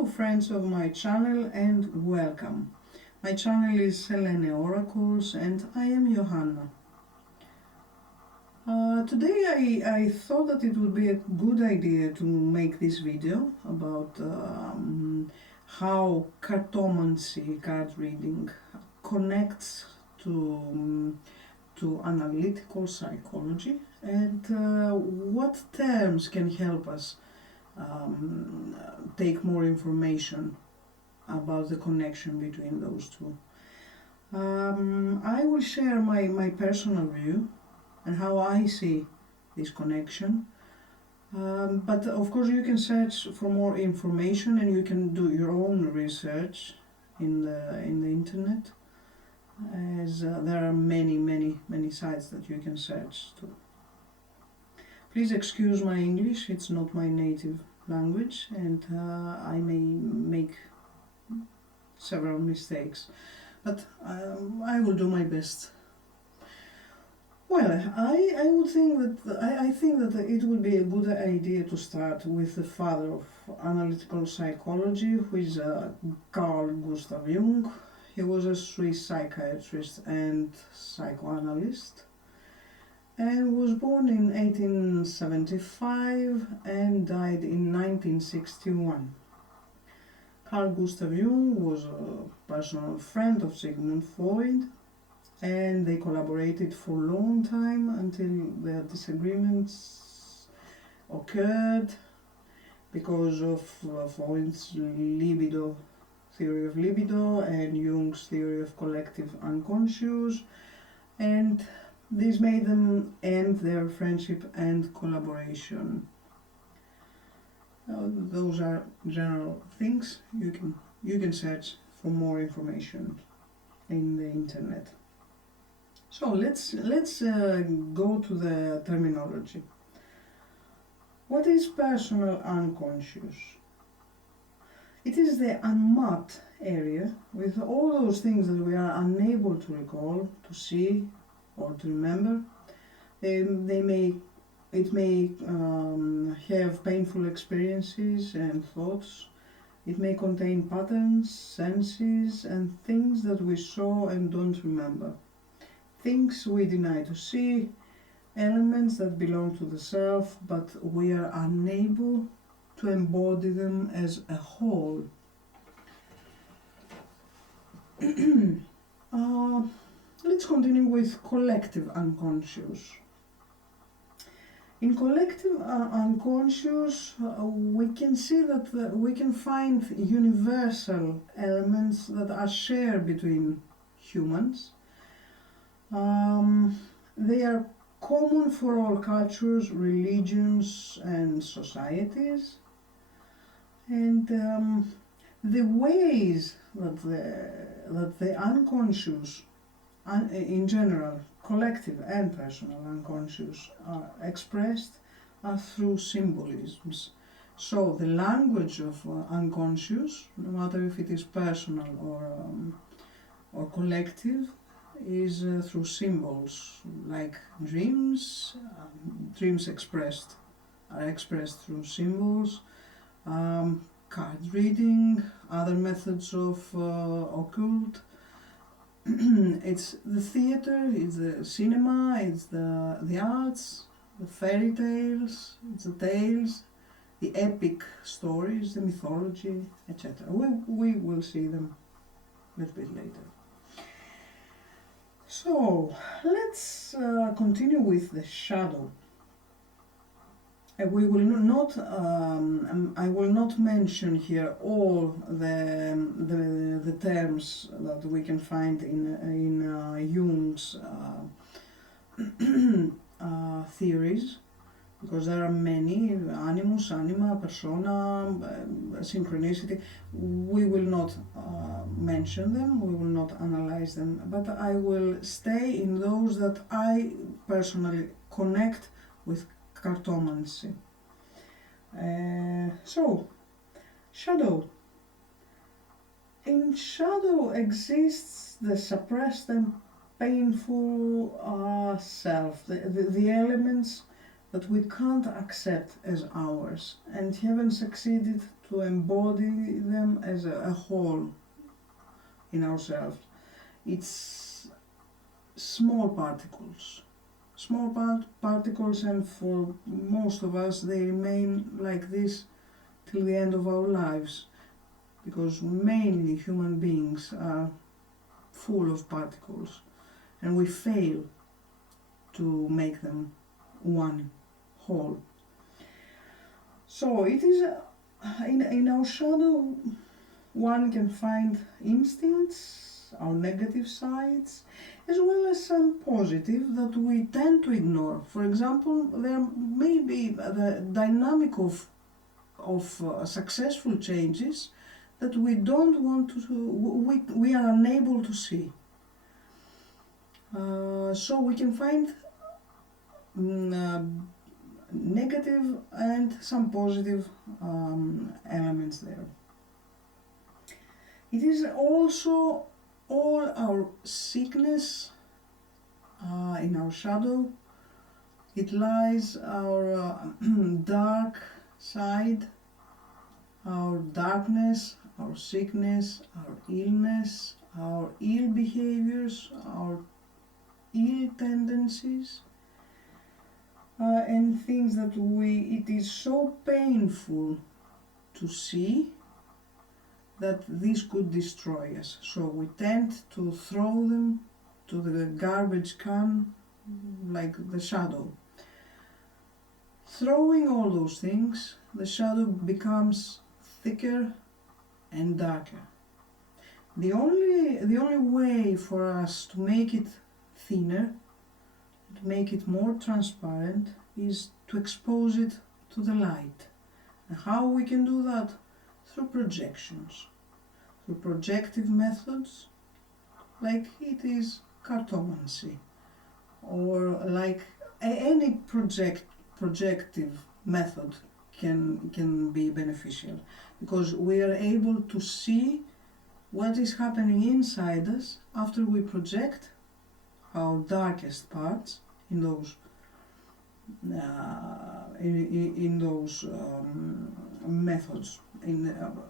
Hello friends of my channel and welcome. My channel is Selene Oracles and I am Johanna. Today I thought that it would be a good idea to make this video about how cartomancy, card reading, connects to analytical psychology and what terms can help us take more information about the connection between those two. I will share my personal view and how I see this connection. But of course you can search for more information and you can do your own research in the internet, as there are many sites that you can search to. Please excuse my English, it's not my native language and I may make several mistakes, but I will do my best. Well, I would think that I think that it would be a good idea to start with the father of analytical psychology, who is Carl Gustav Jung. He was a Swiss psychiatrist and psychoanalyst and was born in 1875 and died in 1961. Carl Gustav Jung was a personal friend of Sigmund Freud, and they collaborated for a long time until their disagreements occurred because of Freud's theory of libido and Jung's theory of collective unconscious, and this made them end their friendship and collaboration. Those are general things. You can search for more information in the internet. So let's go to the terminology. What is personal unconscious? It is the unmapped area with all those things that we are unable to recall, to see, or to remember. It may have painful experiences and thoughts. It may contain patterns, senses, and things that we saw and don't remember. Things we deny to see, elements that belong to the self, but we are unable to embody them as a whole. Let's continue with collective unconscious. In collective unconscious, we can see that we can find universal elements that are shared between humans. They are common for all cultures, religions, and societies. And the ways that the unconscious, in general, collective and personal unconscious, are expressed are through symbolisms. So the language of unconscious, no matter if it is personal or collective, is through symbols like dreams. Dreams are expressed through symbols. Card reading, other methods of occult. It's the theater, it's the cinema, it's the arts, the fairy tales, it's the tales, the epic stories, the mythology, etc. We will see them a little bit later. So let's continue with the shadow. We will not. I will not mention here all the terms that we can find in Jung's theories, because there are many: animus, anima, persona, synchronicity. We will not mention them. We will not analyze them. But I will stay in those that I personally connect with cartomancy. So, shadow. In shadow exists the suppressed and painful self, the elements that we can't accept as ours and haven't succeeded to embody them as a whole in ourselves. It's small particles. Small particles, and for most of us they remain like this till the end of our lives, because mainly human beings are full of particles and we fail to make them one whole. So it is in our shadow one can find instincts, our negative sides, as well as some positive that we tend to ignore. For example, there may be the dynamic of successful changes that we don't want to, we are unable to see. So we can find negative and some positive elements there. It is also all our sickness in our shadow. It lies our dark side, our darkness, our sickness, our illness, our ill behaviors, our ill tendencies, and things that it is so painful to see that this could destroy us. So we tend to throw them to the garbage can like the shadow. Throwing all those things, the shadow becomes thicker and darker. The only way for us to make it thinner, to make it more transparent, is to expose it to the light. And how we can do that? Through projections, through projective methods, like it is cartomancy, or like any projective method can be beneficial, because we are able to see what is happening inside us after we project our darkest parts in those methods,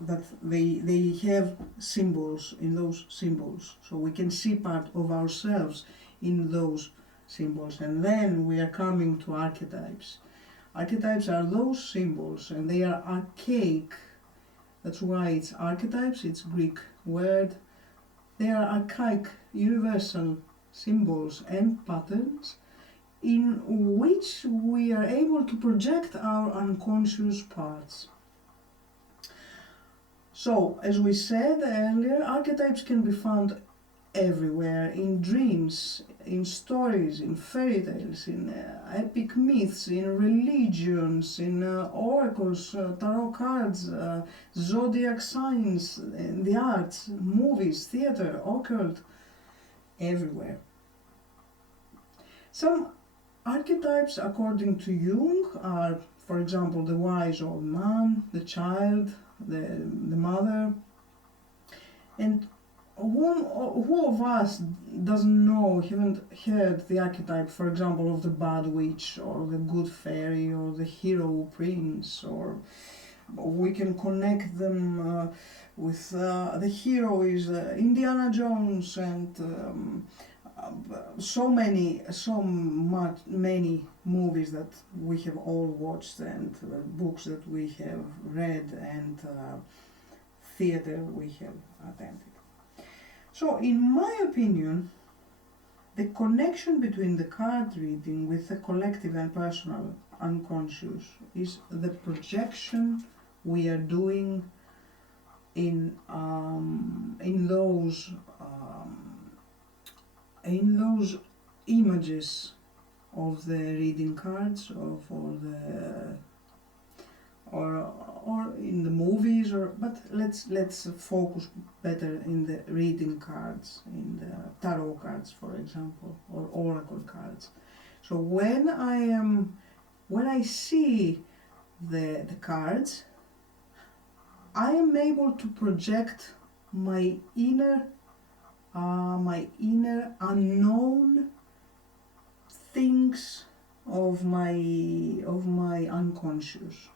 that they have symbols in those symbols, so we can see part of ourselves in those symbols. And then we are coming to archetypes. Archetypes are those symbols, and they are archaic. That's why it's archetypes, it's Greek word. They are archaic, universal symbols and patterns in which we are able to project our unconscious parts. So, as we said earlier, archetypes can be found everywhere, in dreams, in stories, in fairy tales, in epic myths, in religions, in oracles, tarot cards, zodiac signs, in the arts, movies, theater, occult, everywhere. Some archetypes, according to Jung, are, for example, the wise old man, the child, the mother. And who of us doesn't know, haven't heard the archetype, for example, of the bad witch, or the good fairy, or the hero prince, or we can connect them with the hero is Indiana Jones, and so many movies that we have all watched, and books that we have read, and theater we have attended. So, in my opinion, the connection between the card reading with the collective and personal unconscious is the projection we are doing in those images of the reading cards, or in the movies, but let's focus better in the reading cards, in the tarot cards, for example, or oracle cards. So when I see the cards, I am able to project my inner unknown things of my unconscious,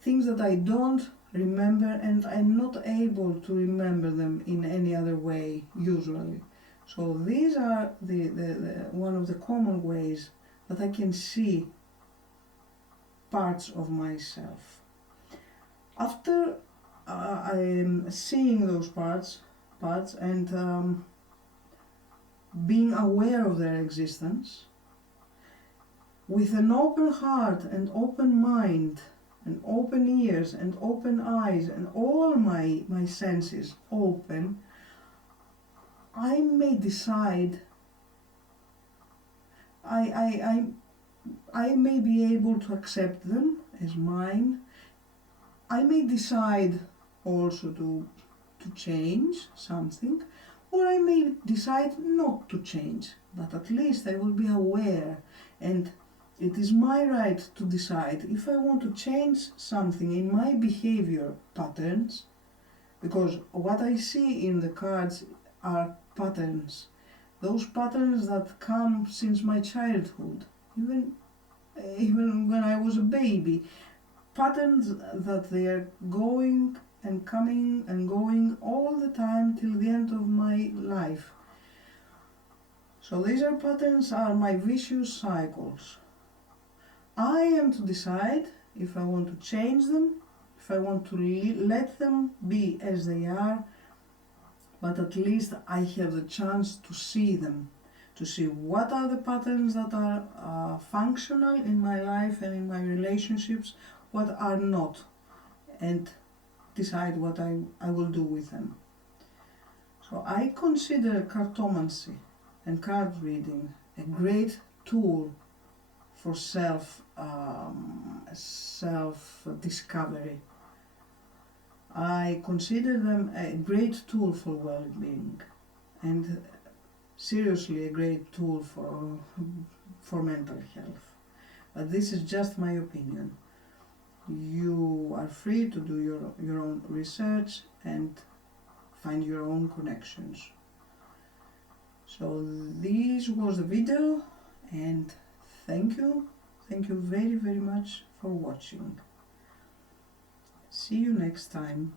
things that I don't remember, and I'm not able to remember them in any other way usually. So these are the one of the common ways that I can see parts of myself. After I'm seeing those parts and being aware of their existence, with an open heart and open mind and open ears and open eyes and all my senses open, I may decide, I may be able to accept them as mine. I may decide also to change something, or I may decide not to change, but at least I will be aware, and it is my right to decide if I want to change something in my behavior patterns, because what I see in the cards are patterns, those patterns that come since my childhood, even when I was a baby, patterns that they are going and coming and going all the time till the end of my life. So these patterns are my vicious cycles. I am to decide if I want to change them, if I want to let them be as they are, but at least I have the chance to see them, to see what are the patterns that are functional in my life and in my relationships, what are not, and decide what I will do with them. So I consider cartomancy and card reading a great tool for self-discovery. I consider them a great tool for well-being, and seriously a great tool for mental health. But this is just my opinion. You are free to do your own research and find your own connections. So this was the video, and thank you very, very much for watching. See you next time.